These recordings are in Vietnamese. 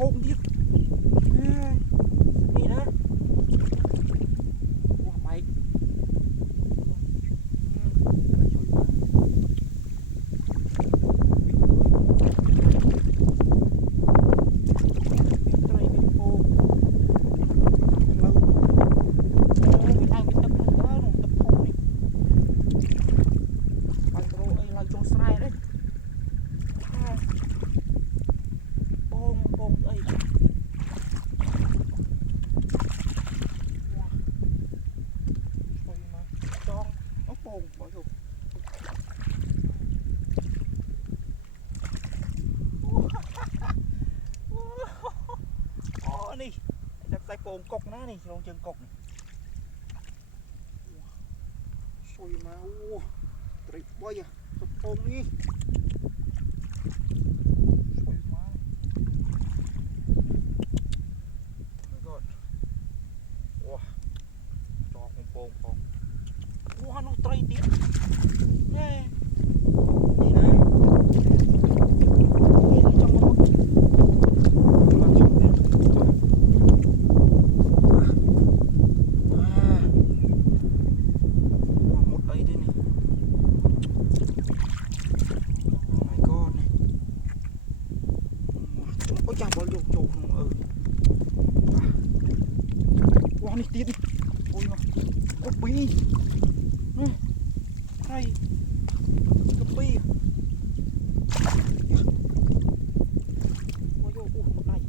Hôn điếc. Đi đó. Wow, mày. Đi chắc tay bồn cọc ná này lông chân cọc này xui mà trịch bay à tập bồn đi xui mà oh my god wow cho con bồn con wow nó trây tiếp nè đi nè chẳng bao nhiêu chỗ wow này tiếc đi ôi mà có bí hay có bí ôi vô một này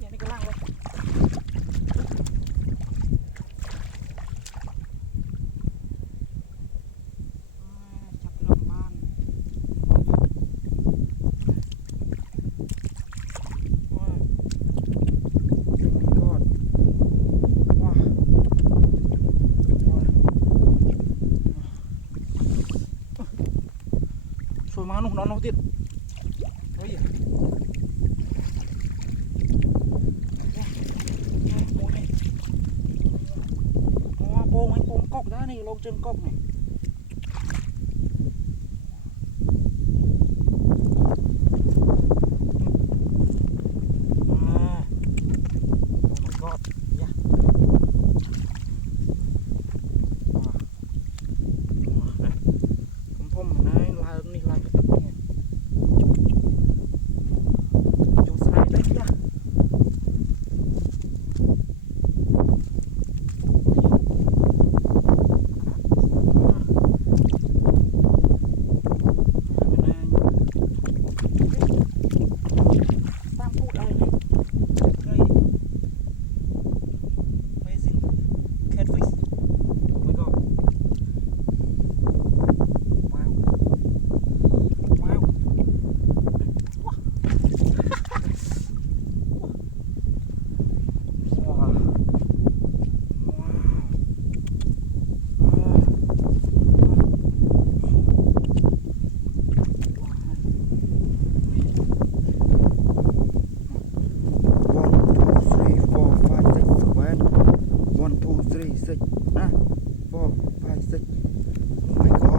nhà này cái lăng rồi rồi mà nó tiết đấy à bông anh bông cọc ra này lâu chân cọc này Six, 4, 5, 6. Oh my god.